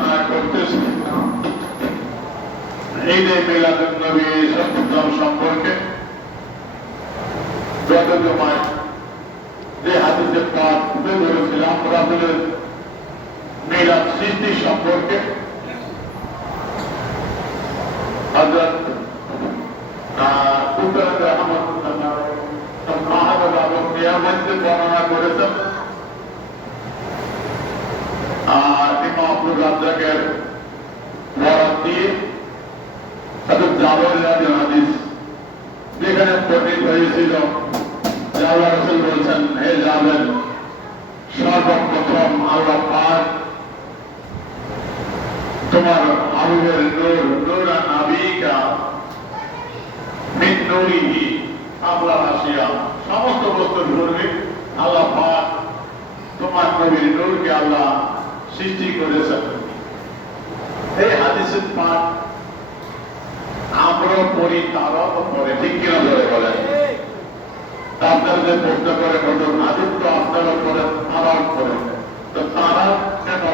আলোচনা করতেছি ঈদে মিলাদুন নবী সপ্তম সম্পর্কে। গত জুমায় যে হাদিসের পাঠ তুলে ধরেছিলাম রাসূলের মিলাদ সৃষ্টি সম্পর্কে, হযরত উত্তরাদ রাহমাতুল্লাহ মাহমুদ আবু কিয়ামতে বর্ণনা করেছেন। আর ইমাম আব্দুর রাজ্জাকের বরাত দিয়ে হযরত জাবের রাদিয়াল্লাহু হাদিস যেখানে বর্ণিত হয়েছিল যে আল্লাহ রাসূল বলেছেন, হে জাবের, সর্বপ্রথম আল্লাহ পাক তোমার আবুবের নূর নাবিকা মিন নূরিহি আল্লাহ আসিয়া সমস্ত বস্তুর নূরে আল্লাহ পাক তোমার নবীর নূরকে আল্লাহ সৃষ্টি করেছেন। এই হাদিসের পাঠ আমরা পড়ি, তারাও পড়ে, ঠিক কিনা ধরে বলেন? আপনারা যে প্রশ্ন করে বলুন হাদিস তো আপনারা পড়েন, তারাও পড়েন, তো তারা কেন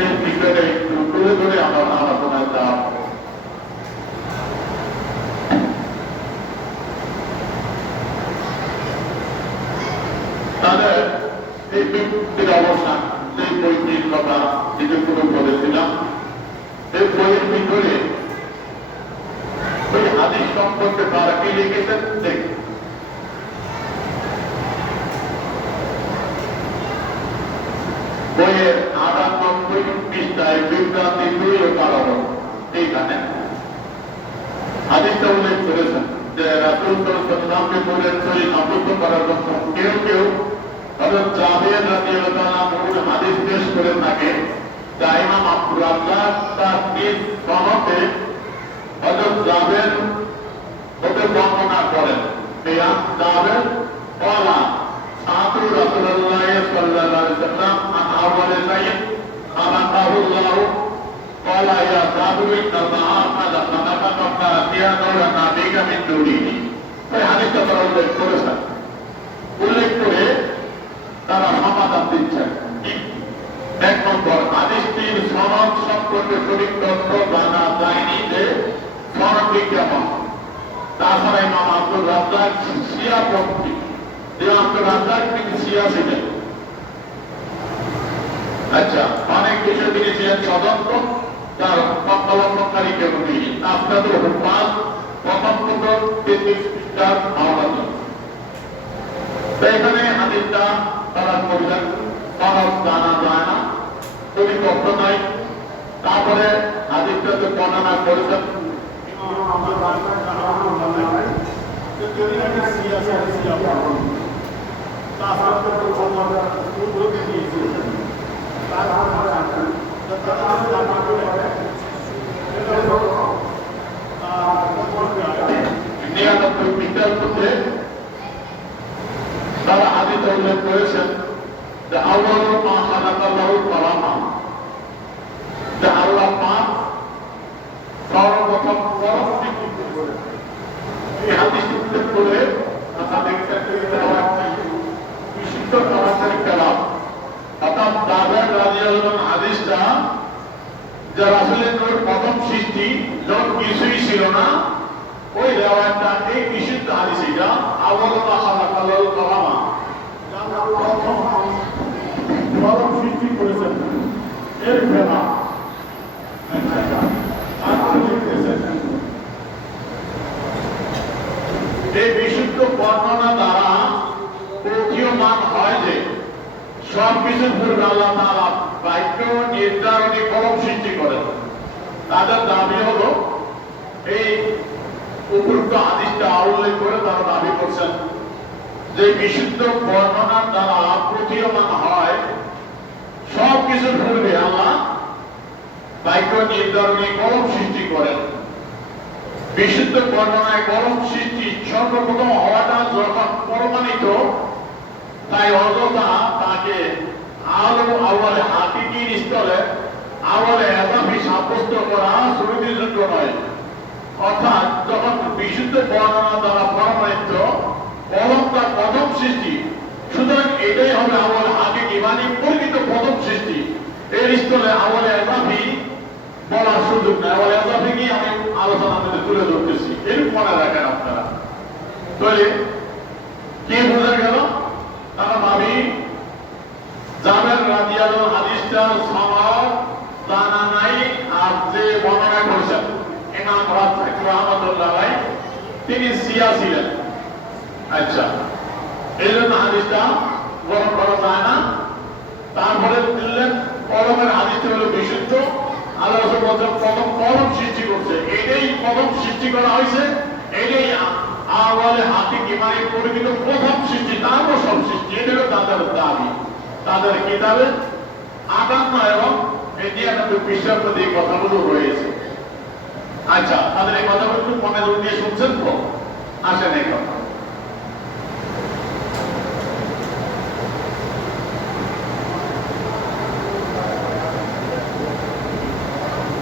এই বিষয়টা একটু তুলে ধরে আমার আলোচনায় দেওয়া। তাদের এই বিভক্তির অবসান, সেই বইটির কথা কিছুক্ষণ বলেছিলাম। এই বইয়ের ভিতরে ওই হাদিস সম্পর্কে তারা কি লিখেছেন দেখ। বইয়ের 98 পৃষ্ঠায় বিভ্রান্তি 2 ও কারণ এইখানে হাদিসটা উল্লেখ করেছেন যে রাসূল সাল্লাল্লাহু আলাইহি ওয়াসাল্লামকে বলেন সহি সাব্যস্ত করার জন্য কেউ কেউ হযরত জাবের রাদিয়াল্লাহু তাআলা আনহুর হাদিস পেশ করে থাকে। যা ইমাম আব্দুর রাজ্জাক তার নিজ সনদে হযরত জাবের ওকে বর্ণনা করেন। জাবের বলা সাতু রাসূলুল্লাহ সাল্লাল্লাহু আলাইহি ওয়াসাল্লাম আন আওয়ালে সাইয়্যিদ আমাকাহুল্লাহ قال يا جابر إنما قد خلقك فأتيا نور نبيك من نوره। এই হাদিসটা তারা উল্লেখ করেছেন। উল্লেখ করে তারা সমাধান দিচ্ছেন। এক নম্বর, হাদিসটির সনদ সম্পর্কে সঠিক তথ্য জানা যায়নি যে সনদটি কেমন। তাছাড়া ইমাম আব্দুর রাজ্জাক শিয়াপন্থী, আব্দুর রাজ্জাক তিনি শিয়া ছিলেন। আচ্ছা, অনেক বিষয় তিনি ছিলেন স্বতন্ত্র, তার অবলম্বনকারী কেউ নেই। আপনাদের হুকুমাত প্রথম 33 পৃষ্ঠার আওতাধীন। এখানে হাদিসটা তারা করলেন সনদ জানা যায় না, পরিপক্ক নাই। তারপরে হাদিসটাকে বর্ণনা করেছেন তারা হাদিসে উল্লেখ করেছেন যে আল্লাহু মা খালাকাল্লাহু কালামা, যে আল্লাহ পাক সর্বপ্রথম পরম সৃষ্টি করেছেন। এই হাদিস উল্লেখ করে আমরা দেখতে বিশুদ্ধ তাওয়াক্কুল কালাম, অর্থাৎ জাবের রাদিয়াল্লাহু আনহু হাদিসটা যে রাসূলের নূর প্রথম সৃষ্টি যখন কিছুই ছিল না, ওই রিওয়ায়াতটা এই বিশুদ্ধ হাদিস। এটা আল্লাহু মা খালাকাল্লাহু কালামা, প্রথম সৃষ্টি করেছেন এর বেলা এই বিশুদ্ধ বর্ণনা দ্বারা প্রতীয়মান হয় যে সব কিছুর পূর্বে আল্লাহ তাআলা বাক্য নির্ধারণী কলম সৃষ্টি করেন। তাদের দাবি হলো এই উপরোক্ত হাদিসটা উল্লেখ করে তারা দাবি করছেন যে বিশুদ্ধ বর্ণনার দ্বারা প্রতীয়মান হয় সব কিছুর পূর্বে আল্লাহ বাক্য নির্ধারণী কলম সৃষ্টি করেন। বিশুদ্ধ বর্ণনায় কলম সৃষ্টি সর্বপ্রথম হওয়াটা যখন প্রমাণিত, তাই অযথা তাকে আওয়ালে হাকিকির স্থলে আওয়ালে এজাফি সাব্যস্ত করা সুবিধাযোগ্য নয়। অর্থাৎ যখন বিশুদ্ধ বর্ণনা দ্বারা প্রমাণিত কলমটা প্রথম সৃষ্টি, সুতরাং এটাই হবে আওয়াল হাকিকি, মানে প্রকৃত প্রথম সৃষ্টি। এর স্থলে আওয়ালে এজাফি বলার সুযোগ নেই। আওয়ালে এজাফি কি আমি আলোচনা মধ্যে তুলে ধরতেছি, এরকম মনে রাখেন আপনারা। তাহলে কি বোঝা গেল? তারা ভাবি জাবের রাদিয়াল্লাহু হাদিসটার সনদ জানা নাই, আর যে বর্ণনা করেছেন ইমাম রাহমাতুল্লাহ আলাইহি তিনি শিয়া ছিলেন। আচ্ছা, এই জন্য হাদিসটা গ্রহণ করা যায় না। তারপরে দিলেন কলমের হাদিসটা হলো বিশুদ্ধ। আল্লাহ রাসূল বলেন প্রথম কলম সৃষ্টি করছে, এটাই প্রথম সৃষ্টি করা হয়েছে, এটাই আওয়ালে হাকিকি মানে পরিচিত প্রথম সৃষ্টি, তারপর সব সৃষ্টি। এটা হলো তাদের দাবি। তাদের কিতাবে 58 এবং 99 পৃষ্ঠার মধ্যে এই কথাগুলো রয়েছে। আচ্ছা, তাদের এই কথাগুলো একটু মনোযোগ দিয়ে শুনছেন তো? আসেন এই কথা।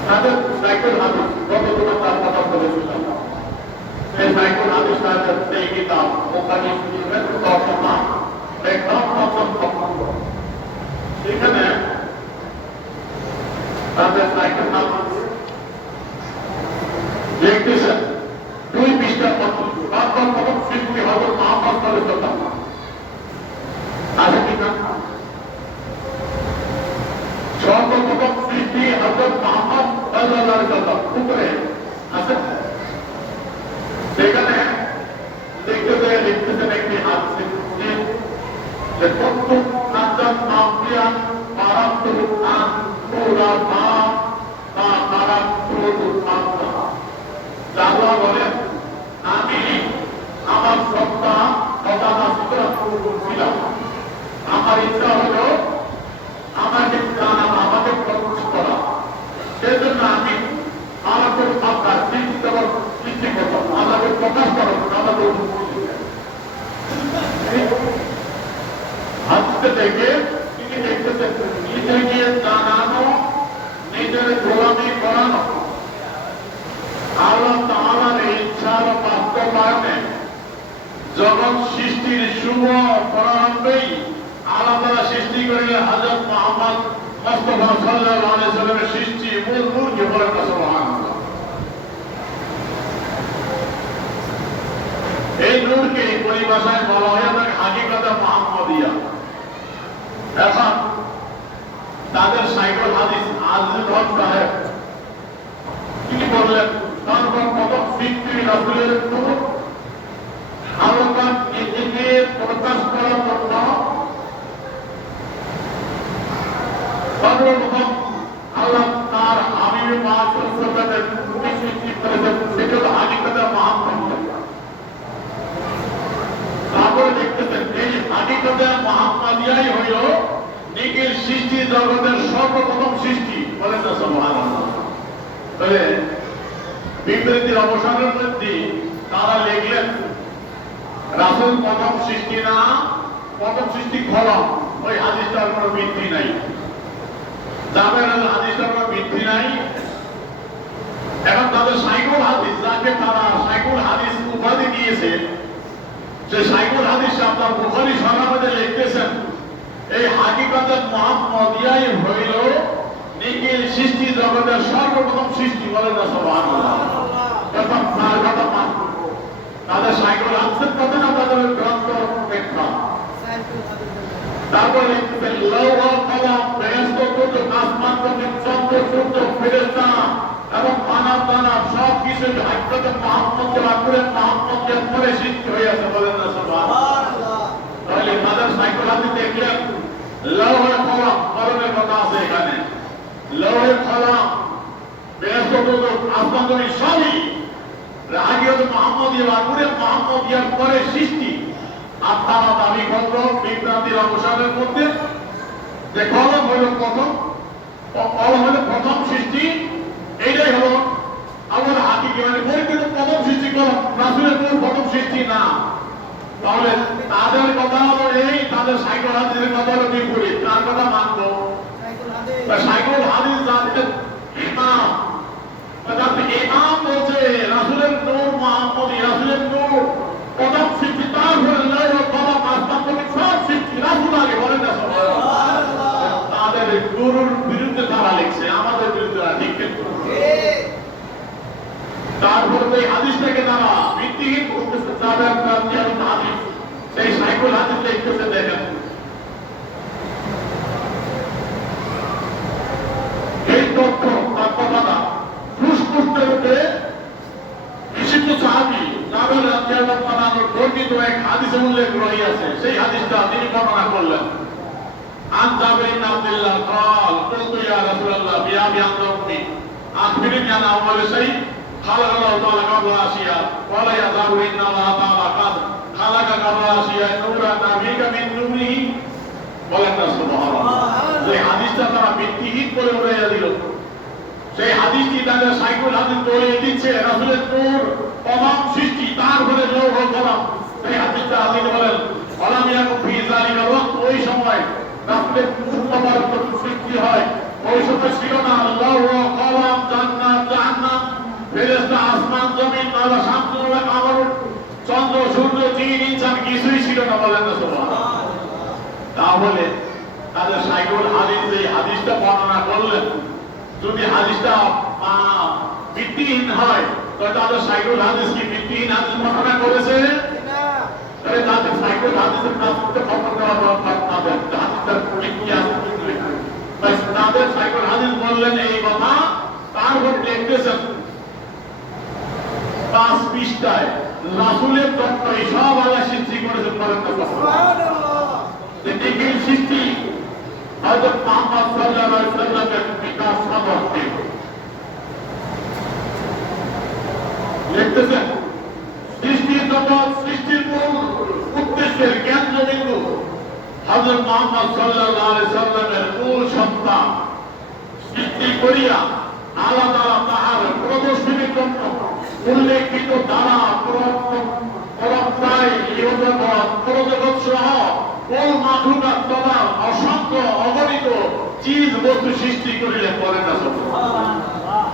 তাদের সাইকেল হাদিস যতটুকু তার কথা বলেছিলাম, এই সাইকেল হাদিস তাদের সেই কিতাব ওখানে তর্জমা একদম এখানে তাদের সাইকেল হাদিস লিখতেছেন 2 পৃষ্ঠার প্রথম সৃষ্টি হযরত মুহাম্মদ সাল্লাল্লাহু আলাইহি ওয়াসাল্লাম। আছে কি না? সর্বপ্রথম সৃষ্টি হযরত মুহাম্মদ সাল্লাল্লাহু আলাইহি ওয়াসাল্লাম উপরে আছে। সেখানে দেখতে লিখতেছেন একটি হাদিস যে প্রত্যেক নাজাত মাফিয়া পারাত্তর আন পুরা মা তা পারাত্তর মাত্রা। আল্লাহ বলেন আমি আমার সত্তা অজানা ছিলাম, আমার ইচ্ছা হলো আমাকে জানা, আমাকে প্রকাশ করা। সেজন্য আমি আমাকে আপনার সৃষ্টি করতাম, আমাকে প্রকাশ করা, আমাকে হাসতে থেকে তিনি দেখতেছেন নিজেকে জানানো, নিজের গোলামি করানো। আল্লাহ তাআলার ইচ্ছার বাস্তবায়নে জগৎ সৃষ্টির শুভ প্রারম্ভেই আল্লাহ তাআলা সৃষ্টি করিলেন হযরত মুহাম্মদ মুস্তাফা সাল্লাল্লাহু আলাইহি ওয়াসাল্লামের সৃষ্টি মূল নূরকে বলেন সুবহানাল্লাহ। এই নূরকে পরিভাষায় বলা হয় তাকে হাকিকতে মুহাম্মদিয়া। এখন তাদের সাইকেল হাদিস আজিজুল হক সাহেব তিনি বললেন সর্বপ্রথম সৃষ্টি রাসূলের নূর আলোকার নিজেকে প্রকাশ করার জন্য সর্বপ্রথম আল্লাহ তার হাবিবে পাক সাল্লাল্লাহু আলাইহি ওয়াসাল্লামের সৃষ্টি করেছেন, সেটা হলো হাকিকতে মুহাম্মদিয়া। তারপরে দেখতেছেন এই হাকিকতে মুহাম্মদিয়াই হইল নিখিল সৃষ্টি জগতের সর্বপ্রথম সৃষ্টি। বলেন না সুবহানাল্লাহ। তাহলে বিবৃতির অবসানের মধ্যে তারা লিখলেন রাসূল প্রথম সৃষ্টি না, প্রথম সৃষ্টি কলম। ওই হাদিসটার কোনো ভিত্তি নাই, জাবের হাদিসটার কোনো ভিত্তি নাই। এখন তাদের সাইকুল হাদিস, যাকে তারা সাইকুল হাদিস উপাধি দিয়েছে, যে সাইকুল হাদিস আপনার বুখারী শরীফে লিখতেছেন এই হাকিকতে মুহাম্মদিয়াই হইল নিখিল সৃষ্টি জগতের সর্বপ্রথম সৃষ্টি। বলেন না সুবহানাল্লাহ। প্রথম তার কথা মানব, তাদের সাইকেল হাদিসের কথা না, তাদের গ্রন্থ ব্যাখ্যা। তারপর লিখতেছেন লৌহ কলম বেহেশত আসমান জমিন চন্দ্র সূর্য ফেরেশতা এবং মানব দানব সব কিছু হাকিকতে মুহাম্মদকে আকুরে মুহাম্মদকে পরে সৃষ্টি হয়েছে। বলেন না সুবহানাল্লাহ। তাহলে তাদের সাইকেল হাদিস দেখলেন লৌহ কলম, কলমের কথা আছে এখানে, লৌহ কলম বেহেশত আসমান জমিন সবই হাকিকতে মুহাম্মদিয়া আকুরে মুহাম্মদিয়ার পরে সৃষ্টি। আর তারা দাবি করল বিভ্রান্তির অবসানের মধ্যে যে কলম হইল প্রথম, কলম হইল প্রথম সৃষ্টি, এইটাই হলো আমার হাকিকি মানে পরিচিত প্রথম সৃষ্টি কলম, রাসূলের কোন প্রথম সৃষ্টি না। তাহলে তাদের কথা হলো এই, তাদের সাইকেল হাদিসের কথা হলো বিপরীত। তার কথা মানব সাইকেল হাদিস যাদের ইমাম, ইমাম বলছে রাসূলের নূর মুহাম্মদী, রাসূলের নূর প্রথম সৃষ্টি, তারপরে লৌহ কলম আসমান জমিন সব সৃষ্টি রাসূল আগে। বলেন না সুবহানাল্লাহ। তাদের গুরুর বিরুদ্ধে عن جابر بن عبد الله قال قلت يا رسول الله بأبي أنت أمي أخبرني عن أول شيء خلق الله تعالى قبل الأشياء قال يا جابر إن الله تعالى قد خلق قبل الأشياء نورا نبيك من نوره বলেন না সুবহানাল্লাহ। যে হাদিসটা তারা ভিত্তিহীন করে উড়াইয়া দিল, সেই হাদিসটি তাদের সাইকুল হাদিস দলিল দিচ্ছে রাসূলের নূর অবাক সৃষ্টি, তারপরে লৌহ কলম। সেই হাদিসটা হাদিস বলেন আলাম ইয়াকুম ফি যালিকা ওয়াক্ত, ওই সময় রাসূলের মুবারক সৃষ্টি হয়, ওই সময় ছিল না লৌহ কলম, জান্নাত জাহান্নাম, ফেরেশতা, আসমান জমিন, আলা শামসু ওয়া কামার, চন্দ্র সূর্য, জিন ইনসান কিছুই ছিল না। বলেন না সুবহানাল্লাহ। তাহলে তাদের সাইকুল হাদিস এই হাদিসটা বর্ণনা করলেন, যদি হাদিসটা ভিত্তিহীন হয় তো তাদের সাইকুল হাদিস কি ভিত্তিহীন হাদিস বর্ণনা করেছে? তাহলে তাদের সাইকুল হাদিসের কাজ করতে খবর দেওয়া দরকার, তাদের হাদিসটার ভিত্তি আছে তাই তাদের সাইকুল হাদিস বললেন এই কথা। তারপর লিখতেছেন 5 পৃষ্ঠায় রাসূলের তত্ত্বই সব আল্লাহ সৃষ্টি করেছেন। বলেন না সুবহানাল্লাহ। দেখেন সৃষ্টি হযরত মুহাম্মদ সাল্লাল্লাহু আলাইহি ওয়াসাল্লামের বিকাশ সাধনে লিখতেছেন সৃষ্টির জগৎ, সৃষ্টির মূল উদ্দেশ্যের কেন্দ্রবিন্দু হযরত মুহাম্মদ সাল্লাল্লাহু আলাইহি ওয়াসাল্লামের মূল সত্তা সৃষ্টি করিয়া আল্লাহ তাআলা তাহার প্রদর্শনীর জন্য উল্লেখিত দ্বারা পরম্পরায় জগৎ সহ কোন মাখলুকাত তথা অসংখ্য অগণিত চিজ বস্তু সৃষ্টি করিলেন। বলেন না সুবহানাল্লাহ।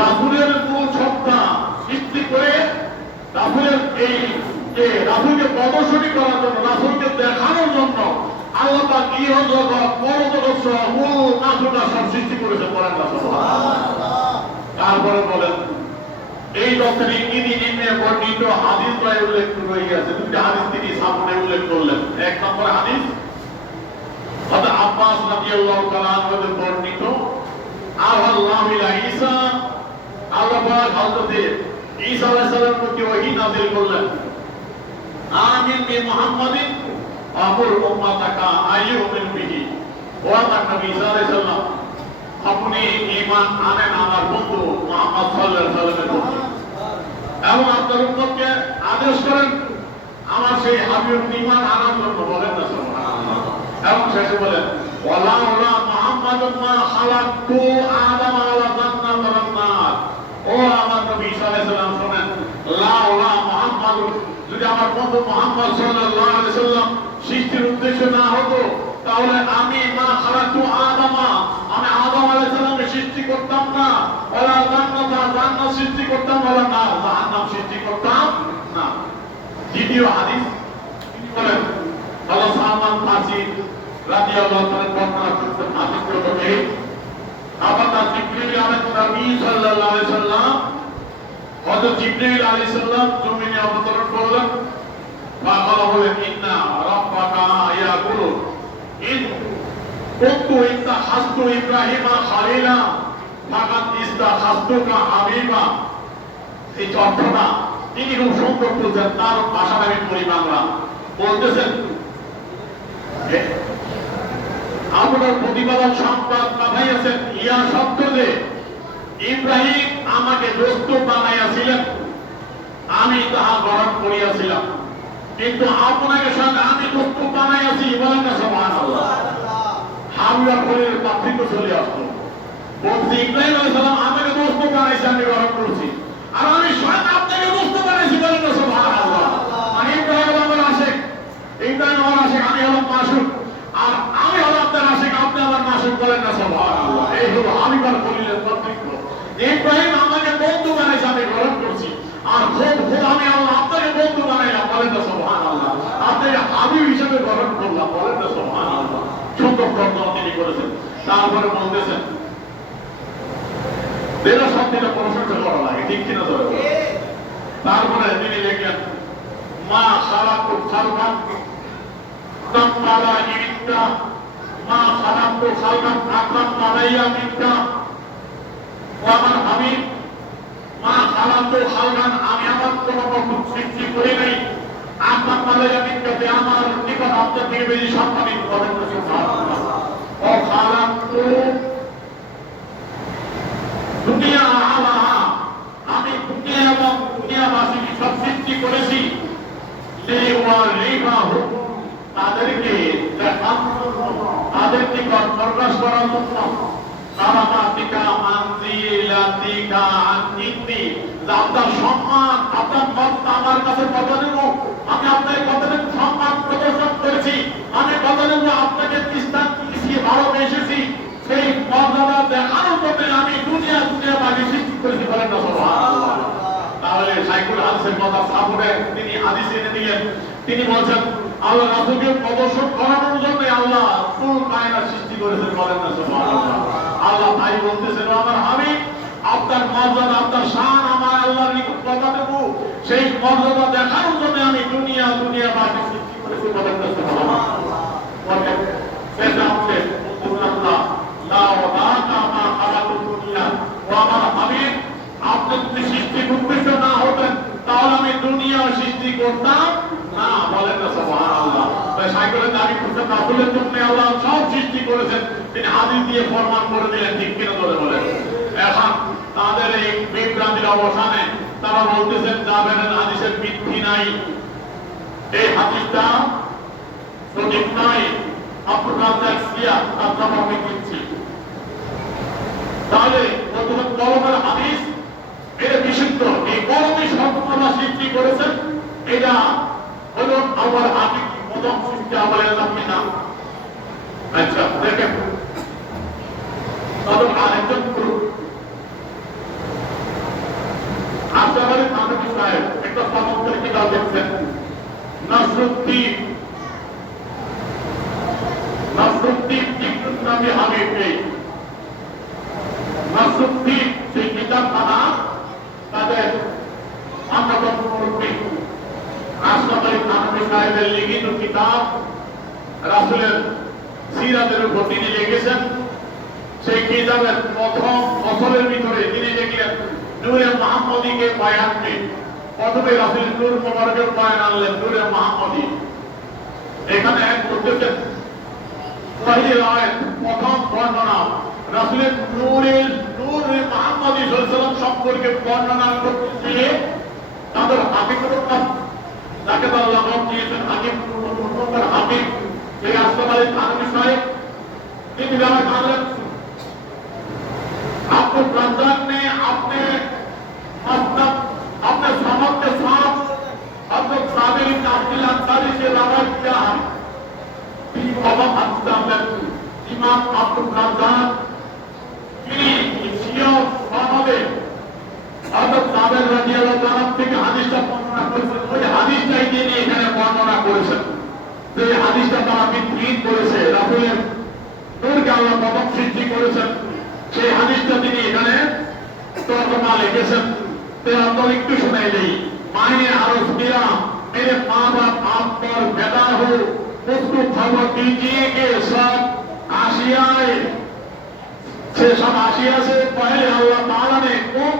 রাসূলের মূল সত্তা সৃষ্টি করে রাসূলের এই যে রাসূলকে প্রদর্শনী করার জন্য, রাসূলকে দেখানোর জন্য আল্লাহ পাক ইহ জগৎ পরজগৎ সহ মূল মাখলুকাত সব সৃষ্টি করেছেন। বলেন না সুবহানাল্লাহ। তারপরে বলেন এই দর্শনে ইনি নিম্নে বর্ণিত হাদিস দ্বয় উল্লেখ হয়ে গেছে। দুটি হাদিস তিনি সামনে উল্লেখ করলেন। এক নম্বর হাদিস হযরত আব্বাস রাদিয়াল্লাহু তাআলা আনহু বর্ণিত আল্লাহু ইলা ঈসা, আল্লাহ পাক হযরত ঈসা আলাইহিস সালামের প্রতি ওহী নাযিল করলেন আমিন বি মুহাম্মাদিন আমুর উম্মাতাকা আইয়ুমিন বিহি। ও আমার নবী ঈসা আলাইহিস সালাম, আপনি ঈমান আনেন আমার বন্ধু মুহাম্মদ সাল্লাল্লাহু আলাইহি ওয়াসাল্লামের প্রতি এবং আপনার উম্মতকে আদেশ করেন আমার সেই হাবিব ঈমান আনার জন্য। বলেন না সুবহানাল্লাহ। এবং শেষে বলেন ওয়ালাউলা মুহাম্মাদুন মা খালাকতু আদম আলা জান্নাত ওয়ান নার। ও আমার নবী ঈসা আলাইহিস সালাম শুনেন, লাউলা মুহাম্মাদুন, যদি আমার বন্ধু মুহাম্মদ সাল্লাল্লাহু আলাইহি ওয়াসাল্লাম সৃষ্টির উদ্দেশ্য না হতো তাহলে আমি মা খালাকতু আদামা, আমি আদম আলাইহিস সালামকে সৃষ্টি করতাম না, ওয়ালা জান্নাত, জান্নাত সৃষ্টি করতাম, ওয়ালা নার, জাহান্নাম সৃষ্টি করতাম না। দ্বিতীয় হাদিস তিনি বলেন হযরত সালমান ফারসি রাদিয়াল্লাহু তাআলা বর্ণনা করতেন হাদিস থেকে আবার জিবরিল আলাইহিস নবী সাল্লাল্লাহু আলাইহি সাল্লাম, হযরত জিবরিল আলাইহিস সালাম জমিনে অবতরণ করলেন। বাবা বলেন ইন্না রাব্বাকা ইয়াকুলু ইন কুনতু ইত্তাখাযতু ইব্রাহিমা খালিলা ফাকাদ ইস্তাখাযতুকা হাবিবা। এই অর্থটা তিনি খুব সুন্দর বলছেন, তার ভাষাটা আমি পড়ি বাংলা। বলতেছেন আপনার প্রতিপালক সংবাদ পাঠাইয়াছেন ইয়া সত্য যে ইব্রাহিম আমাকে দোস্ত বানাইয়াছিলেন, আমি তাহা গ্রহণ করিয়াছিলাম, কিন্তু আপনাকে সঙ্গে আমি দোস্ত বানাইয়াছি। বলেন না সুবহানাল্লাহ। হাবিবা খলিলের পার্থক্য চলে আসলো। বলছি ইব্রাহিম আলাইহিস সালাম আমাকে দোস্ত বানাইছে, আমি গ্রহণ করছি, আর আমি স্বয়ং আপনাকে দোস্ত বানাইছি। বলেন না সুবহানাল্লাহ। মানে ইব্রাহিম আমার আশিক, ইব্রাহিম আমার আশিক, আমি হলাম মাসুক, আর আমি হলাম আপনার আশিক, আপনি আমার মাসুক। বলেন না সুবহানাল্লাহ। এই হলো হাবিবা খলিলের পার্থক্য। ইব্রাহিম আমাকে বন্ধু বানাইছে, আমি গ্রহণ করছি, আর খুব আমি আল্লাহ আপনাকে বন্ধু বানাইলাম। বলেন না সুবহানাল্লাহ। আপনাকে হাবিব হিসেবে গ্রহণ করলাম। বলেন না সুবহানাল্লাহ। সুন্দর বর্ণনা তিনি করেছেন। তারপরে বলতেছেন দেনা শব্দটা প্রশংসা করা লাগে, ঠিক কিনা ধরে। তারপরে তিনি লিখলেন মা খালাকতু খালকান তামমালা ইনকা, মা খালাকতু খালকান আকরাম আলাইয়া মিনকা। ও আমার হাবিব, মা খালাকতু খালকান, আমি আমার কোন মাখলুক সৃষ্টি করি নাই, আকরাম আলাইয়া মিনকা, আমার নিকট আপনার থেকে বেশি সম্মানিত। বলেন না সুবহানাল্লাহ। তাদের নিকট প্রকাশ করার জন্য কারামাতিকা মানজিলাতিকা আনইতি, আপনার সম্মান, আপনার মর্যাদা আমার কাছে কতটুকু, আমি আপনাকে কতটুকু সম্মান প্রদর্শন করেছি, আমি কতটুকু আপনাকে দৃষ্টান দিয়েছি, ভালোবেসেছি, সেই মর্যাদা দেখানোর জন্য আমি দুনিয়া বাকি সৃষ্টি করেছি। বলেন না সুবহানাল্লাহ। তাহলে শাইখুল হাদিসের কথা সাবরে তিনি হাদিস এনে দিলেন। তিনি বলছেন আল্লাহ রাসূলকে প্রদর্শন করানোর জন্য আল্লাহ পুরো কায়নাত সৃষ্টি করেছেন। বলেন না সুবহানাল্লাহ। আল্লাহ তাই বলতেছেন, আমার হাবিব আপনার মর্যাদা, আপনার শান আমার আল্লাহর নিকট কতটুকু, সেই মর্যাদা দেখানোর জন্য আমি দুনিয়া বাকি সৃষ্টি করেছি। বলেন না সুবহানাল্লাহ। বলেন সেটা হচ্ছে আল্লাহ লা ওয়াদাকা মা খালাকুদ দুনিয়া, ও আমার হাবিব আপনি যদি সৃষ্টি উদ্দেশ্য না হতেন তাহলে আমি দুনিয়া সৃষ্টি করতাম না। বলেন না সুবহানাল্লাহ। তাই সাইকেলের দাবি করতে রাসূলের জন্য আল্লাহ সব সৃষ্টি করেছেন, তিনি হাদিস দিয়ে প্রমাণ করে দিলেন। ঠিক কিনা ধরে বলেন। এখন তাদের এই বিভ্রান্তির অবসানে তারা বলতেছেন জাবেরের হাদিসের ভিত্তি নাই, এই হাদিসটা সঠিক নয়, আপনারা দেখছিয়া আপনারা আমি দিচ্ছি। তাহলে প্রথম কলমের হাদিস এটা বিশুদ্ধ, এই কলমে সর্বপ্রথম সৃষ্টি করেছেন, এটা হলো আমার হাদিস প্রথম সৃষ্টি আমাদের নাম। আচ্ছা দেখেন, তবে আরেকজন গ্রুপ আশরাফ থানভী সাহেব একটা চমৎকার কিতাব লিখছেন, নাসরুদ্দিন ইবনে নবী হাবিব। নাসরুদ্দিন সেই কিতাবখানা তাদের অন্যতম মুরব্বী আশরাফ থানভী সাহেবের লিখিত কিতাব রাসূলের সিরাতের উপর তিনি লিখেছেন। সেই কিতাবের প্রথম ফসলের ভিতরে তিনি লিখলেন নূরে মুহাম্মদীকে বয়ান দিন। প্রথমে রাসূল নূর মুবারকের বয়ান আনলেন, নূরে মুহাম্মদী। এখানে বলতেছেন পহেলি আয়াত, প্রথম বর্ণনা রাসূলের নূরে মুহাম্মদী সাল্লাল্লাহু আলাইহি ওয়াসাল্লাম সম্পর্কে বর্ণনা করতে গিয়ে তাদের হাকিকত যাকে আল্লাহ নাম দিয়েছেন হাকিম, সেই আশরাফ আলী থানভী সাহেব তিনি জানা জানলেন आपको रमजान में अपने मतलब अपने समझ के साथ अपने साबिर काबिल अंसारी से रवायत किया है। इमाम अब्दुल रमजान তিনি ইসিও সনদে হযরত সাবের রাদিয়াল্লাহু তাআলা থেকে হাদিসটা বর্ণনা করেছেন। ওই হাদিসটাই তিনি এখানে বর্ণনা করেছেন, যে হাদিসটা তারা বিকৃত করেছে, রাসূলের নূরকে আল্লাহ প্রথম সৃষ্টি করেছেন, সেই হাদিসটা তিনি এখানে তর্জমা লিখেছেন। তো আপনারা একটু শুনাই দেই। মাইনে আরজ কিয়া मेरे माँ बाप आप पर पैदा हो उसको खबर दीजिए कि सब आशियाए से सब आशिया से पहले अल्लाह ताला ने कौन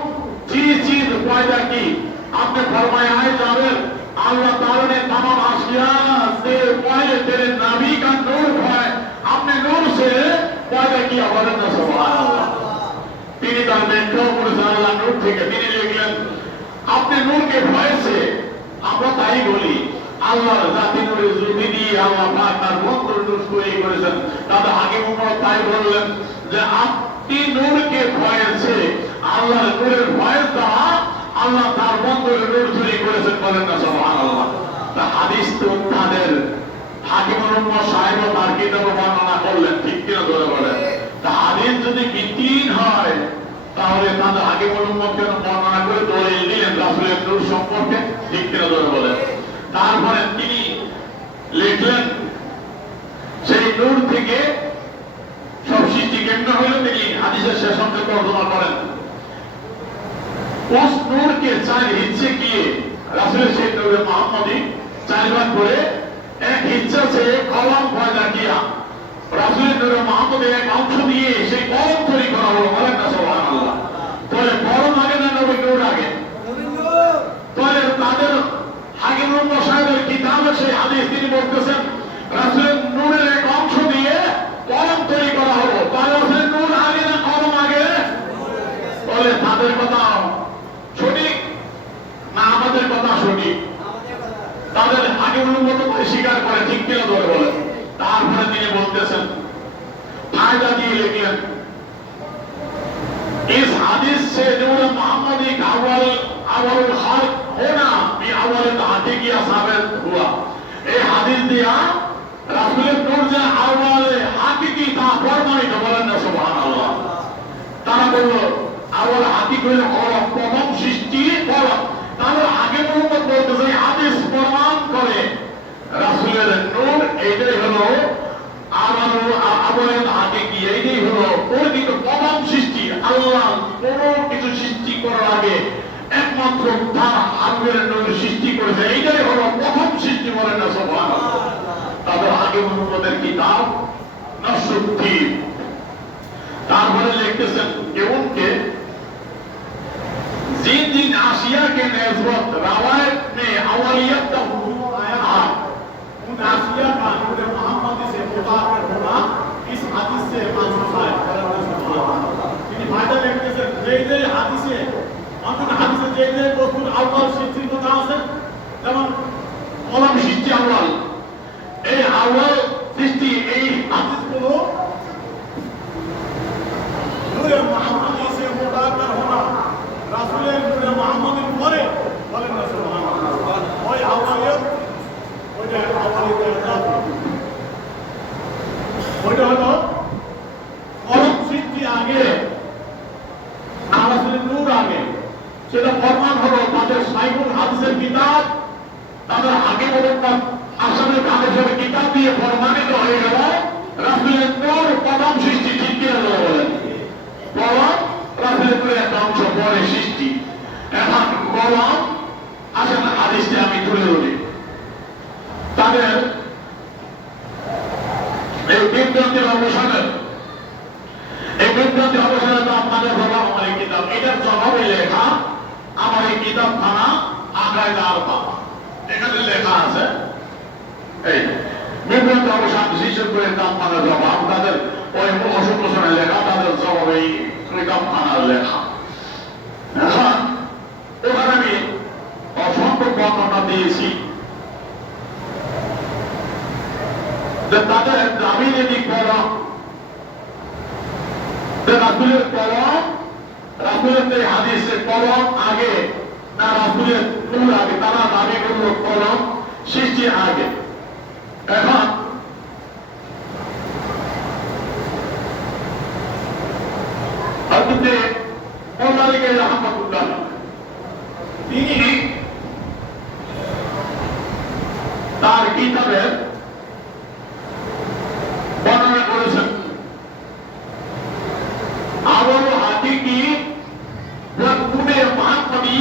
चीज पैदा की। आपने फरमाया है जावेर अल्लाह ताला ने तमाम आशिया से पहले तेरे नबी का नूर है, आपने नूर से पैदा किया। बोलें ना सुभान। তিনি তার ব্যাখ্যা করেছেন আল্লাহ নূর থেকে। তিনি লিখলেন আপনি নূরকে ভয় সে, আমরা তাই বলি আল্লাহর জাতি নূরে যদি দিয়ে আল্লাহ পাক তার বন্ধুর নূর তৈরি করেছেন। তাদের হাকিম উমর তাই বললেন যে আপনি নূরকে ভয় সে, আল্লাহর নূরের ভয় দ্বারা আল্লাহ তার বন্ধুর নূর তৈরি করেছেন। বলেন না সুবহানাল্লাহ। তা হাদিস তো তাদের হাকিম উমর সাহেব তার কিতাবে বর্ণনা করলেন। ঠিক কিনা ধরে বলেন। তা হাদিস যদি ভিত্তিহীন হয় তাহলে তাদের হাকিম উম্মত কেন বর্ণনা করে দলিল দিলেন রাসূলের নূর সম্পর্কে? ঠিক কিনা ধরে বলেন। তারপরে তিনি লিখলেন সেই নূর থেকে সব সৃষ্টি কেমন হইল তিনি হাদিসের শেষ অংশে তর্জমা করেন। उस नूर के चार हिस्से किए रसूल से नूर मोहम्मदी चार भाग করে এক হিस्सा से कलम पैदा किया। রাসূল নূর মোহাম্মদ এক অংশ দিয়ে সেই কলম তৈরি করা হলো। বলেন না সুবহানাল্লাহ। তাহলে কলম আগে না নবী নূর আগে? তাহলে তাদের হাকিম উম্মত সাহেবের কিতাবে সেই হাদিস তিনি বলতেছেন রাসূলের নূরের এক অংশ দিয়ে কলম তৈরি করা হলো। তাহলে রাসূলের নূর আগে না কলম আগে? তাহলে তাদের কথা সঠিক না আমাদের কথা সঠিক? তাদের হাকিম উম্মত স্বীকার করে। ঠিক কিনা ধরে বলেন। তারপরে তিনি বলতেছেন कायदा दिए लिखलें इस हदीस से नूर मोहम्मदी का अवल खल्क होना भी अवल हकीकिया साबित हुआ ये हदीस दिया रसूल नूर যে अवल हकीकी ता प्रमाणित বলেন না সুবহানাল্লাহ তারা বলল अवल हकीक হলো কলম প্রথম সৃষ্টি কলম তাহলে আগে মুহাম্মদ বলতেছে হাদিস প্রমাণ করে রাসূলের নূর এইটাই হলো আবলের হাকিকি এইটাই হলো প্রকৃত প্রথম সৃষ্টি আল্লাহ কোন কিছু সৃষ্টি করার আগে একমাত্র তার হাতের নূর সৃষ্টি করেছে এইটাই হলো প্রথম সৃষ্টি বলেন না সুবহানাল্লাহ তাদের আগে মুহাম্মদের কিতাব নসুদ্ধি তারপরে লিখতেছেন কেউকে जिन जिन आशिया के नस्बत रवायत में अवलियत का हुजूर आया उन आशिया का नूर मोहम्मद से मुताबिक होना इस हदीस से मालूम है তিনি ফায়দা লিখতেছেন যে হাদিসে অন্য হাদিসে যে বস্তুর আউয়াল সৃষ্টির কথা আছে যেমন কলম সৃষ্টি আউয়াল এই আউয়াল সৃষ্টি এই হাদিসগুলো নূর মোহাম্মদ से मुताबिक होना রাসূলের নূরে মুহাম্মদের পরে বলেন না সুবহানাল্লাহ ওই আওয়ালিয়ত ওইটা আওয়ালিয়তের নাম ওইটা হলো কলম সৃষ্টি আগে রাসূলের নূর আগে সেটা প্রমাণ হলো তাদের সাইকুল হাদিসের কিতাব তাদের আগে বলতাম আসলে কাগজের কিতাব দিয়ে প্রমাণিত হয়ে গেল রাসূলের নূর প্রথম সৃষ্টি ঠিক কি হলো বলেন কলম রাসূলের একটা অংশ পরে সৃষ্টি এখন কলম আসেন হাদিসটি আমি তুলে ধরি তাদের এই বিভ্রান্তির অবসানের তো আপনাদের বাবা আমার এই কিতাব এটার জবাবে লেখা আমার এই কিতাবখানা আগায় আরবা এখানে লেখা আছে এই বিভ্রান্তি অবসান শিশুর করে আপনাদের জবাব তাদের ওই অসুখ ঘোষণায় লেখা তাদের জবাবে এই কিতাবখানার লেখা এখন ওখানে আমি অসংখ্য বর্ণনা দিয়েছি যে তাদের দাবি যদি কলম রাসূলের কলম রাসূলের যে হাদিসে কলম আগে না রাসূলের নূর আগে তারা দাবি করলো কলম সৃষ্টি আগে এখন হযরতে মওলানা রাহমাতুল্লাহ তিনি তার কিতাবে বর্ণনা করেছেন আওয়াল হাকিকি ওয়া নূরে মুহাম্মদি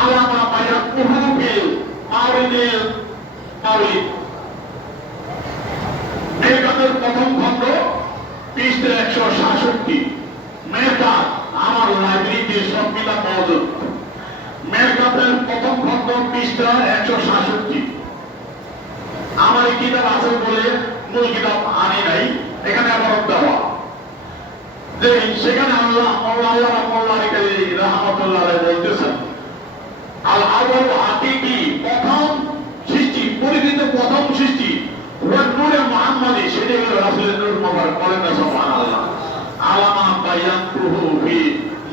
আলামা বায়াকুহু ফিল মাওরিদিল মাওলিদ মেরকাতের প্রথম খণ্ড পৃষ্ঠা 166 মেরকাত আমার লাইব্রেরিতে সব কিতাব মজুদ মেরকাতের প্রথম খণ্ড পৃষ্ঠা 166 আমার এই কিতাব আছে বলে মূল কিতাব আনি নাই এখানে আবার দেওয়া যে সেখানে আল্লাহ রাহমাতুল্লাহ বলতেছেন আল আউয়াল হাকিকি প্রথম সৃষ্টি পরিচিত প্রথম সৃষ্টি নূরে মুহাম্মদি সেটা হলো রাসূলের নূর মোবারক বলেন না সুবহানাল্লাহ আলামা বায়ানতুহু ফি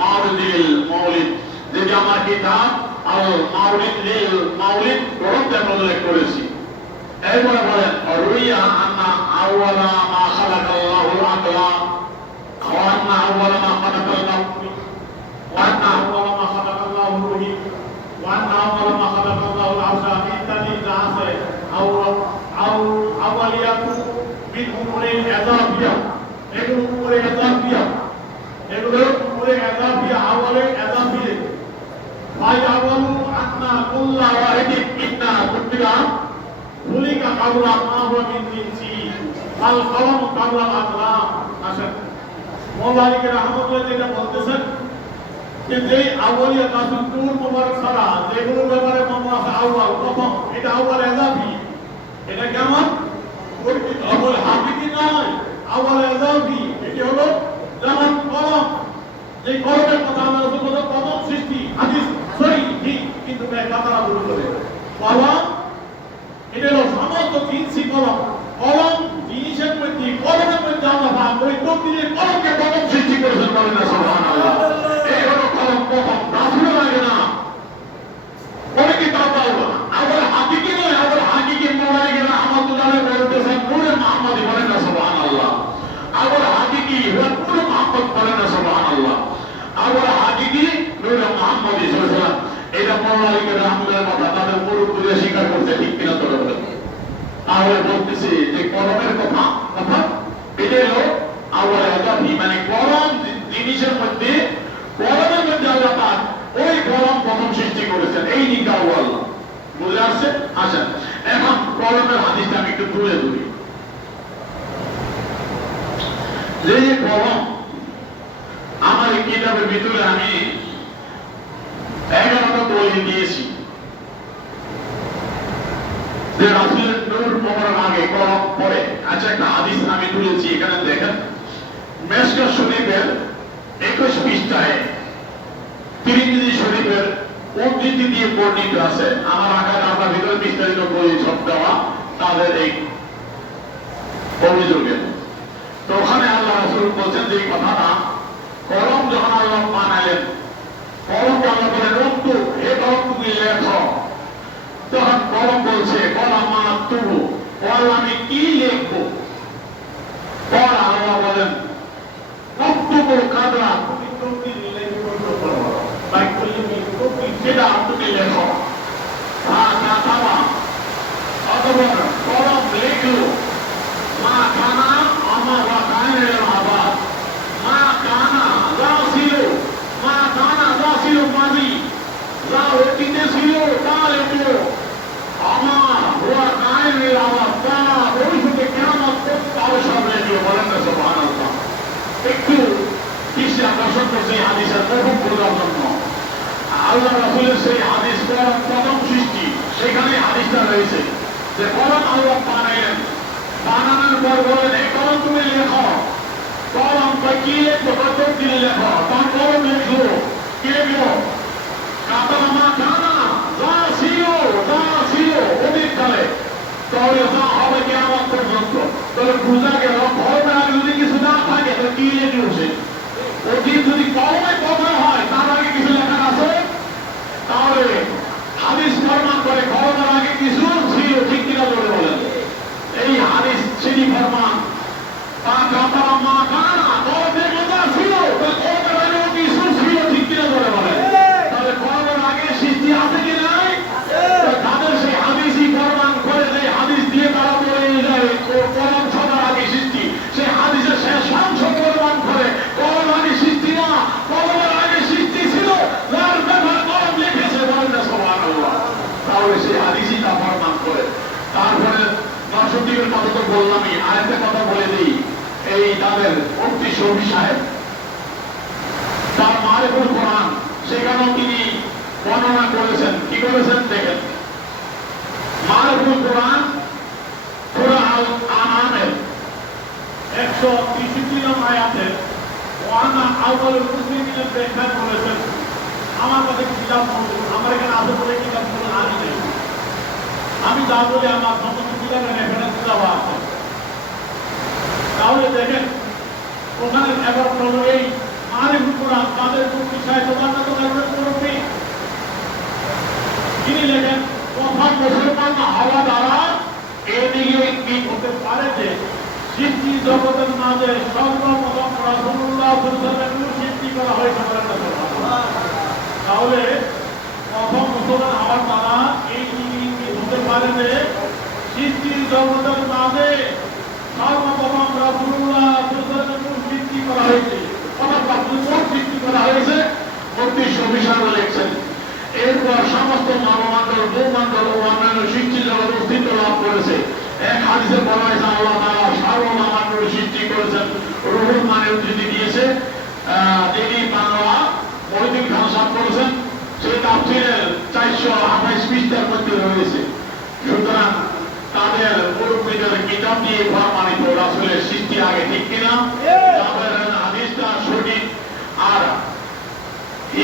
মাওরিদিল মাওলিদ যেটা আমার কিতাব আল মাওরিদিল মাওলিদ গ্রন্থে উল্লেখ করেছি এরপরে বলেন রুইয়া আন্না আউয়ালা মা খালাকাল্লাহুল আকলা ওয়া আন্না আউয়ালা মা খালাকাল্লাহু ওয়া আন্না আউয়ালা মা খালাকাল্লাহু রুহি ওয়া আন্না আউয়ালা মা খালাকাল্লাহুল আরশা ইত্যাদি যা আছে আউয়ালিয়াতু বিল উমুরিল ইজাফিয়া এগুলো উমুরে ইজাফিয়া আওয়ালে ইজাফিয়া ভাই আওয়ালু আন্না কুল্লা ওয়াহিদিন মিন্না কুতিবা খুলিকা কাবলা মা হুয়া মিন জিনসি আল কলম কাবলা আকলাম আসেন মওলানা রাহমাতুল্লাহ যেটা বলতেছেন যে যেই আউয়ালিয়া রাসূল নূর মুবারক ছাড়া যেগুলো ব্যাপারে মামলা আছে আউয়াল প্রথম এটা আউয়াল ইজাফি এটা কেমন পরিচিত আউয়াল হাকিকি নয় আউয়াল ইজাফি এটা হলো যেমন কলম যে কলমের কথা আমরা বলতে প্রথম সৃষ্টি হাদিস সহিহ ঠিক কিন্তু ব্যাখ্যাটা ভুল করে কলম এটা হলো সমস্ত জিনসি কলম কলম জিনিসের মধ্যে কলমের মধ্যে আমরা ভাগ করি তিনি কলমকে প্রথম সৃষ্টি করেছেন, বলেন না সুবহানাল্লাহ। এই হলো কলম প্রথম, রাসূল লাগে না, অনেকে তা পারবো না। আবার হাকিকি নয়, আবার হাকিকি মোড়ায় গেলে আহমদুল্লাহ বলতেছেন নূরে মুহাম্মদি, বলেন না সুবহানাল্লাহ। আবার হাকিকি নূরে মুহাম্মদ, বলেন না সুবহানাল্লাহ। আবার হাকিকি নূরে মুহাম্মদি সাল্লাল্লাহু আলাইহি ওয়াসাল্লাম, এটা মোল্লা আলীকে রাহমাতুল্লাহর কথা তাদের মুরব্বিরা স্বীকার করতে, ঠিক কিনা তোরা বলেন? তাহলে বলতেছি যে কলমের কথা এটা হলো আবার একাধি, মানে কলম জিনিসের মধ্যে, কলমের মধ্যে আল্লাহ পাক ওই কলম প্রথম সৃষ্টি করেছেন, এই দিকটা আল্লাহ বুঝে আসছে। আসেন এখন কলমের হাদিসটা আমি একটু তুলে ধরি। যে কলম আমার এই কিতাবের ভিতরে আমি 11টা দলিল দিয়েছি যে রাসূলের নূর মোবারক আগে কলম পরে। আচ্ছা একটা হাদিস আমি তুলেছি, এখানে দেখেন মেশকাত শরীফের 21 পৃষ্ঠায় তিরমিজি শরীফের উদ্ধৃতি দিয়ে বর্ণিত আছে। আমার আকার আমরা ভিতরে বিস্তারিত বই সব দেওয়া তাদের এই অভিযোগের। তো ওখানে আল্লাহ রাসূল বলছেন যে কথাটা, কলম যখন আল্লাহ বানালেন, কলমকে আল্লাহ বলেন উক্তু, হে কলম তুমি লেখো। তখন কলম বলছে কলম মাতুবু, কলম আমি কি লিখবো? পর আল্লাহ বলেন উক্তুবু কাদরা, তুমি তুমি লিখো, ভাই তুমি তুমি যেটা তুমি লেখো। কাতাবা, অথবা কলম লিখলো মা কানা আমার বা কানের আবাদ, মা কানা যা ছিল, মা কানা যা ছিল মাঝি, যা অতীতে ছিল তা লেখলো, আমার হুয়া কানের আবাদ তা ভবিষ্যতে কিয়ামত তাও সব লেখলো, বলেন না সুবহানাল্লাহ। একটু দৃষ্টি আকর্ষণ করছে এই হাদিসের প্রথম বোঝার জন্য। আল্লাহ রাসূলের সেই হাদিস প্রথম সৃষ্টি, সেখানে হাদিসটা রয়েছে যে কলম আল্লাহ বানাইলেন, বানানোর পর বলেন এই কলম তুমি লেখো। কলম কি লিখবো? কত দিন লেখো। তার কলম লিখলো, কি লিখলো? কাতাবা মা কানা, যা ছিল অতীতকালে, তাহলে যা হবে কিয়ামত পর্যন্ত। তাহলে বুঝা গেল কলমের আগে যদি কিছু না থাকে তাহলে কি লিখলো সে? অতীত যদি কলমে কথা হয় তার আগে কিছু লেখা আছে, তাহলে হাদিস প্রমাণ করে কলমের আগে কিছু ছিল, ঠিক কিনা বলে বলেন? এই হাদিস সেটি প্রমাণ। তা কাতাবা মা কানা, কলমের কথা ছিল, কলমের আগে কিছু ছিল, ঠিক কিনা বলে বলেন? তাহলে কলমের আগে সৃষ্টি আছে কি নাই? তাদের সেই হাদিসই প্রমাণ করে, যে হাদিস দিয়ে তারা বলে যায় কলম সবার আগে সৃষ্টি, সেই হাদিসের শেষ অংশ প্রমাণ করে কলম আগে সৃষ্টি না, কলমের আগে সৃষ্টি ছিল, যার ব্যাপারে কলম লিখেছে, বলেন না সুবহানাল্লাহ। তাহলে সেই হাদিসই তা প্রমাণ করে। তারপরে দর্শকদের কথা তো বললামই, আরেকটা কথা বলে দিই। এই তাদের মুফতি শফি সাহেব তার মারিফুল কোরআন, সেখানেও তিনি বর্ণনা করেছেন। কি করেছেন দেখেন, মারিফুল কোরআন সূরা আল আনআমের 163 নং আয়াতের ওয়ানা আউয়ালুল মুসলিমিনের ব্যাখ্যা করেছেন। আমার কাছে কিতাব মৌজুদ, আমার এখানে আছে বলে কিতাব মৌজুদ আনি নেই। আমি যা বলি আমার সমস্ত কিতাবের রেফারেন্স দেওয়া আছে। তাহলে দেখেন ওখানে এবার হলো এই মারিফুল কোরআন, তাদের মুফতি সাহেব মুরব্বী, তিনি লেখেন প্রথম মুসলমান হওয়া দ্বারা এদিকে কি হতে পারে যে সৃষ্টি জগতের মাঝে সর্বপ্রথম রাসূলুল্লাহ সাল্লাল্লাহু আলাইহি ওয়াসাল্লামের সৃষ্টি করা হয়েছে। তাহলে প্রথম মুসলমান হওয়ার দ্বারা এই কি হতে পারে যে সৃষ্টি জগতের মাঝে সর্বপ্রথম রাসূলুল্লাহ সাল্লাল্লাহু আলাইহি ওয়াসাল্লামের সৃষ্টি করা হয়েছে, অর্থাৎ রাসূলুল্লাহ সৃষ্টি করা হয়েছে। মুফতি শফি সাহেব লিখছেন এরপর সমস্ত মানবমণ্ডল, ভূমণ্ডল ও অন্যান্য সৃষ্টি জগৎ অস্তিত্ব লাভ করেছে। এক হাদিসে বলা হয়েছে আল্লাহ তাআলা সর্বমানব সৃষ্টি করেছেন। রুহুল মানে উদ্ধৃতি দিয়েছে তিনি বাংলা মহিউদ্দিন খান সাহেব করেছেন, সেই তাফসীরের 428 পৃষ্ঠার মধ্যে রয়েছে। সুতরাং তাদের মুরব্বীদের কিতাব দিয়ে প্রমাণিত রাসূলের সৃষ্টি আগে, ঠিক কিনা? তাদের হাদিসটা সঠিক। আর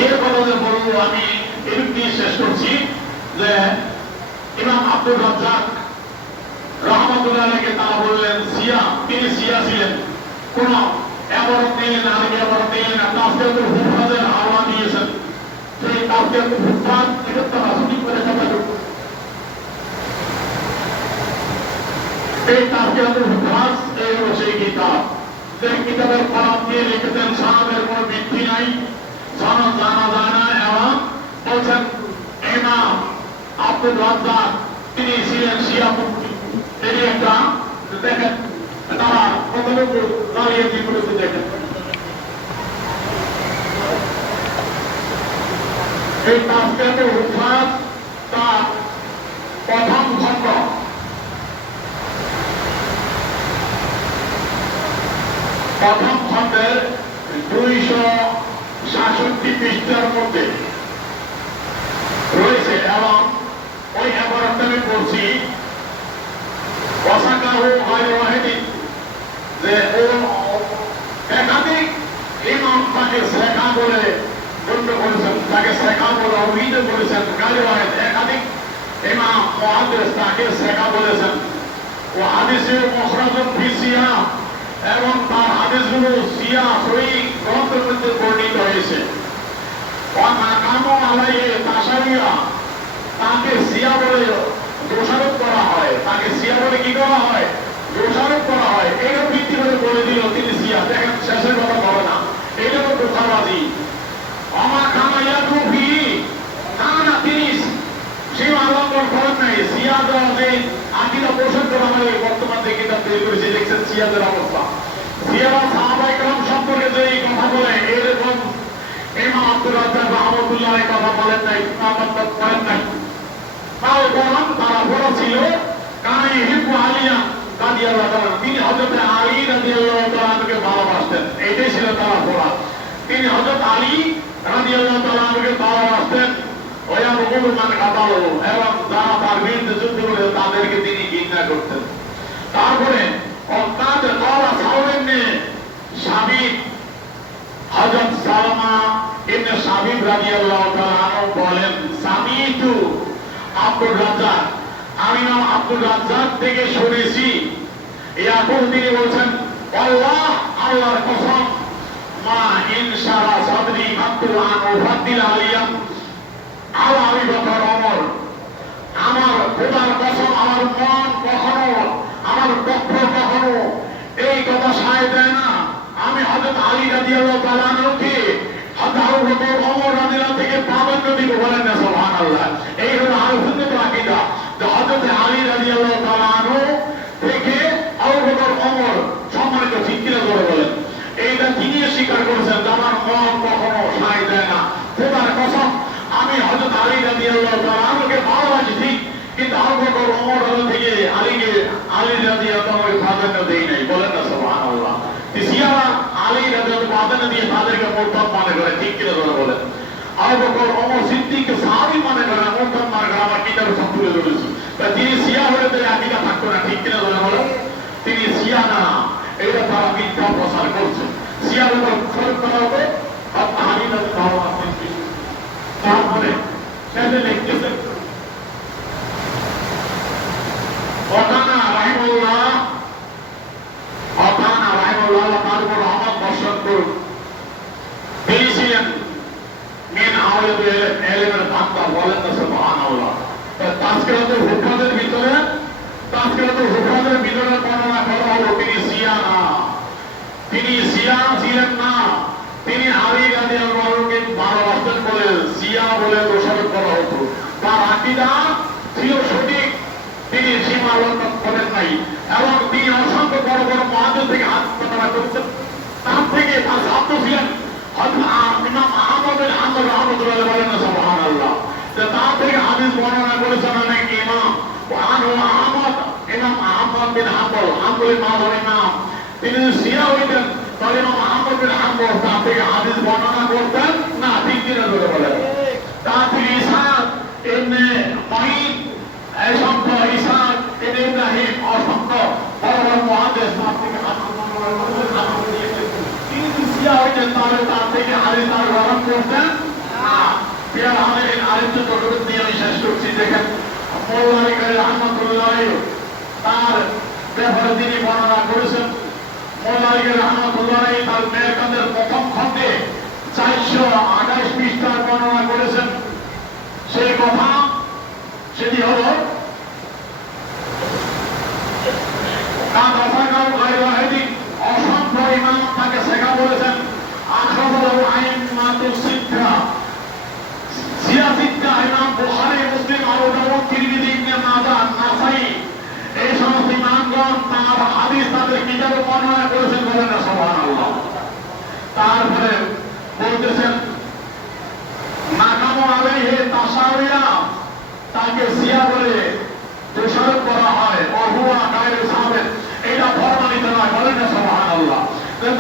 এর কথা যে বলবো আমি এরূপ দিয়ে শেষ করছি যে ইমাম আব্দুর রাজ্জাক রাহমাতুল্লাহ আলাইহি তারা বললেন সিয়া, তিনি সিয়া ছিলেন। কোন এমন দিন আগে এমন দিন তাফসীরুল হুফাজের হাওয়া দিয়েছেন। সেই তাফসীরুল হুফাজ থেকে তো রাসূল করে কথা বলছেন। এই তাফসীরুল হুফাজ এই সেই কিতাব, যে কিতাবের ফলাফল দিয়ে লিখেছেন সাহাবের কোনো বৃদ্ধি নাই, সনদ জানা যায় না, এবং বলছেন ইমাম আব্দুর রাজ্জাক তিনি ছিলেন শিয়া মুফতি। তিনি একটা দেখেন তারা কতটুকু দাঁড়িয়ে কি করেছে দেখেন। এই তাফসীরুল হুফাজ তার প্রথম খণ্ড, প্রথম খণ্ডের 266 পৃষ্ঠার মধ্যে রয়েছে, এবং ওই এবারটা আমি পড়ছি ওয়াসাকাহু গায়রু ওয়াহিদিন, যে ও একাধিক ইমাম তাকে শেখা বলে গণ্য করেছেন, তাকে শেখা বলে অভিহিত করেছেন। গায়রু ওয়াহিদ একাধিক ইমাম মুহাদ্দিস তাকে শেখা বলেছেন। ও হাদিসে মুখরাজুন ফি সিয়াম, এবং তার হাদিসগুলো সিয়া সহিহ গ্রন্থের মধ্যে বর্ণিত হয়েছে। তাকে সিয়া বলে দোষারোপ করা হয়, তাকে সিয়া বলে কি করা হয়, দোষারোপ করা হয়। এইটা ভিত্তি করে বলে দিল তিনি সিয়া। দেখেন শেষের কথা বলে না, এটা তো দোষাবাজি। আমার খামাইয়া টুফি না তিনি সীমা লঙ্ঘন করেন নাই। সিয়া দেওয়া যে আকিদা পোষণ করা হয়, বর্তমান যে কিতাব তৈরি করেছে দেখছেন সিয়াদের অবস্থা। সিয়ারা সাহাবায়ে কেরাম সম্পর্কে যে এই কথা বলে, এরকম ইমাম আব্দুর রাজ্জাক রাহমাতুল্লাহ এই কথা বলেন নাই, করেন নাই। তাও বরং তারা বড় ছিল কানে হিব্বু আলিয়া রাদিয়াল্লাহু তাআলা, তিনি হযরত আলী রাদিয়াল্লাহু তাআলাকে ভালোবাসতেন। এইটাই ছিল তারা বড়। তিনি হযরত আলী রাদিয়াল্লাহু তাআলাকে ভালোবাসতেন। ওয়া রুকুল মান কাতালু, এবং যারা তার বিরুদ্ধে যুদ্ধ করে তাদেরকে তিনি ঘৃণা করতেন। তারপরে অর্থাৎ কওয়া সাউরেনে সাবিত হযরত সালমা ইবনে সাবিত রাদিয়াল্লাহু তাআলা বলেন, সামিতু আব্দুর রাজ্জাক, আমি নাম আব্দুর রাজ্জাক থেকে শুনেছি। ইয়াকুল তিনি বলছেন, আল্লাহ আল্লাহর কসম, মা ইনশারা সাদরি মাত্তু আন উফাদ্দিল আলিয়াম আলা আবি বকর ওমর, আমার খোদার কসম আমার মন কখনো, আমার পক্ষ কখনো এই কথা সায় দেয় না আমি হযরত আলী রাদিয়াল্লাহু তাআলা আনহুকে হযরত আবু বকর ওমর রাদিয়াল্লাহু থেকে প্রাধান্য দিব। বলেন না সুবহানাল্লাহ। এই হলো আহলে সুন্নাতের আকীদা, যে হযরত আলী রাদিয়াল্লাহু তাআলা আনহু থেকে আবু বকর ওমর সম্মানিত, ঠিক কিনা করে বলেন। এইটা তিনি স্বীকার করেছেন, আমার মন কখনো সায় দেয় না, খোদার কসম আমি হযরত আলী রাদিয়াল্লাহু তাআলা আনহুকে ভালোবাসি ঠিক, কিন্তু আবু বকর ওমর রাদিয়াল্লাহু থেকে আলী রাদিয়াল্লাহু তাআলাকে প্রাধান্য দেই নাই। বলেন না সুবহানাল্লাহ। সিয়ারা আলী রাদিয়াল্লাহু প্রাধান্য দিয়ে তাদেরকে মুরতাদ মনে করে, ঠিক কিনা করে বলেন। আবু বকর ওমর সিদ্দিককে সাহাবী মনে করে, মুরতাদ মনে করে। আমার কিতাবে সব তুলে ধরেছি। তিনি সিয়া হলে তাহলে আকীদা থাকতো না, ঠিক কিনা করে বলেন। তিনি সিয়া না, এটা তারা মিথ্যা প্রচার করছে। সিয়ার উপর প্রয়োগ করা হবে আলী রাদিয়াল্লাহু তাআলা। তারপরে শেষে লিখতেছেন ওয়াকানা রাহিমাহুল্লাহ, ওয়াকানা রাহিমাহুল্লাহ তার উপর রহমত বর্ষণ করুন, তিনি ছিলেন মিন আওলাদুল ইলমের বান্দা। বলেন না সুবহানাল্লাহ। তাজকিরাতুল হুফাজের ভিতরে, তাজকিরাতুল হুফাজের ভিতরে বর্ণনা করা হলো তিনি সিয়া না, তিনি সিয়া ছিলেন না, তিনি আলী রাদিয়াল্লাহু আনহুকে ভালোবাসতেন বলে সিয়া বলে দোষারোপ করা হতো। তার আকীদা ছিল সঠিক, তিনি সীমা লঙ্ঘন করেন নাই, এবং তিনি অসংখ্য বড় বড় মুহাদ্দিস থেকে হাদিস বর্ণনা করেছেন। তার থেকে তার ছাত্র ছিলেন ইমাম আহমদ বিন হাম্বল রাহমাতুল্লাহ। বলেন না সুবহানাল্লাহ। তার থেকে হাদিস বর্ণনা করেছেন অনেক ইমাম। ইমাম আহমদ বিন হাম্বল, হাম্বলের মাযহাব ইমাম, তিনি সিয়া হইতেন, তাহলে ইমাম আহমদ বিন হাম্বল তার থেকে হাদিস বর্ণনা করতেন না, ঠিক কিনা ধরে বলেন। তার থেকে ইসহাক ইবনে মাঈন, অসংখ্য ইসহাক ইবনে ইব্রাহিম, অসংখ্য বড় বড় মুহাদ্দিস তার থেকে হাদিস বর্ণনা করেছেন। তিনি যদি সিয়া হইতেন তাহলে তার থেকে হাদিস আর গ্রহণ করতেন না। প্রিয় আমাদের আরেকটু ছোটবেলা দিয়ে আমি শেষ করছি। দেখেন মোল্লা আলী কারি রহমাতুল্লাহ তার ব্যাপারে তিনি বর্ণনা করেছেন মোল্লালিকে রহমতুল্লাহ তার মেয়েকাদের প্রথম খণ্ডে 428 পৃষ্ঠার বর্ণনা করেছেন। সেই কথা সেটি হল অসংখ্য ইমাম তাকে শেখা বলেছেন। ইমাম বুখারী, মুসলিম, আবু দাউদ, তিরমিজি, ইবনে মাজাহ, নাসাই এই সমস্ত ইমামগণ তার হাদিস তাদের কিতাবে বর্ণনা করেছেন। বলেন না সুবহানাল্লাহ। তারপরে বলতেছেন নাকামু আলাইহি তাসাউয়া, তাকে শিয়া বলে দোষারোপ করা হয়। ও হুয়া গায়রু সাবিত, এটা প্রমাণিত নয়। বলেন না সুবহানাল্লাহ।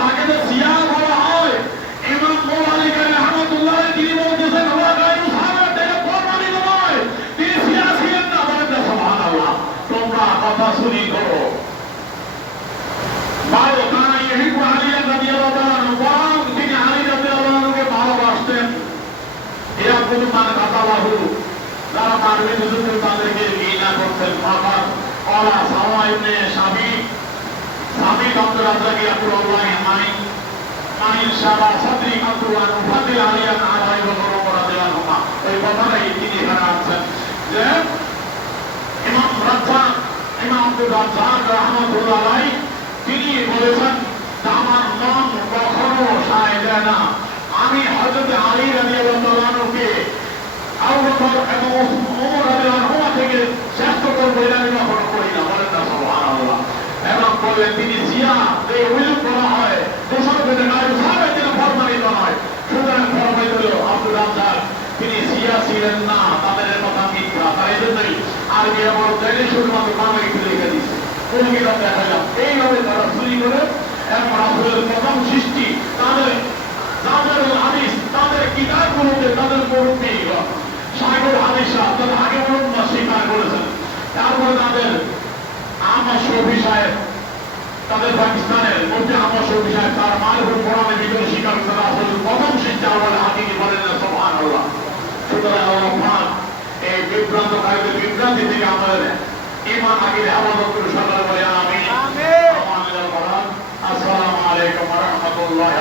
তাকে যে শিয়া বলা হয়, ইমাম মোল্লালী রাহমাতুল্লাহ তিনি বলতেছেন হুয়া গায়রু সাবিত, এটা প্রমাণিত নয়, তিনি শিয়া ছিলেন না। বলেন না সুবহানাল্লাহ। তোমরা কথা শুনি করো। ভালো কানা ইহিবু আলী রাদিয়াল্লাহু তাআলা, বরং তিনি আলী রাদিয়াল্লাহু আনহুকে ভালোবাসতেন। এরা কোন মানে কাতালাহু, যারা মারবে হুজুর তাদেরকে ঘৃণা করতেন। ফাকাত ওয়ালা সাওয়া ইবনে সাবি আব্দুর রাজ্জাক ইয়াকুল্লাহ মাইন শাবা সাদরি আব্দুল মুফাদ্দিল আলিয়া আলাইহি ওয়া রাদিয়াল্লাহু আনহু। এই কথাটাই তিনি এখানে আনছেন যে ইমাম আব্দুর রাজ্জাক রাহমাতুল্লাহ আলাইহি তিনি বলেছেন যে আমার মন কখনো সায় দেয় না আমি হযরত আলী রাদিয়াল্লাহু আনহুকে আবু বকর এবং ওমর রাদিয়াল্লাহু আনহু থেকে শ্রেষ্ঠ করব, এটা আমি কখনো করি না। বলেন না সুবহানাল্লাহ। এবং বললেন তিনি শিয়া, এই উল্লেখ করা হয় দোষরদের গায়রু সাবিত, এটা প্রমাণিত নয়। সুতরাং প্রমাণিত হলো আব্দুর রাজ্জাক তিনি শিয়া ছিলেন না, তাদের কথা মিথ্যা। তাই জন্যই আরবি এবং তাইলে শুধুমাত্র নামে একটু লিখে দিচ্ছে। কোন কিতাব দেখালাম এইভাবে তারা চুরি করে এবং রাসূলের প্রথম সৃষ্টি তাদের হাদিস, তাদের কিতাবগুলোতে তাদের মুরব্বী সাহেবুল হাদিসরা তাদের আগে উম্মাহ স্বীকার করেছেন। তারপরে তাদের আহমদ শফি সাহেব, তাদের পাকিস্তানের মুফতি আহমদ শফি সাহেব তার মারফুল কোরআনের ভিতরে স্বীকার করেছেন রাসূলের প্রথম সৃষ্টি আওয়াল হাকিকি। বলেন না সুবহানাল্লাহ। সুতরাং আল্লাহ এই বিভ্রান্তকারীদের বিভ্রান্তি থেকে আমাদের ঈমান আকীদা হেফাজত করে সকলে বলে আমিন। আসসালামু আলাইকুম ওয়া রাহমাতুল্লাহি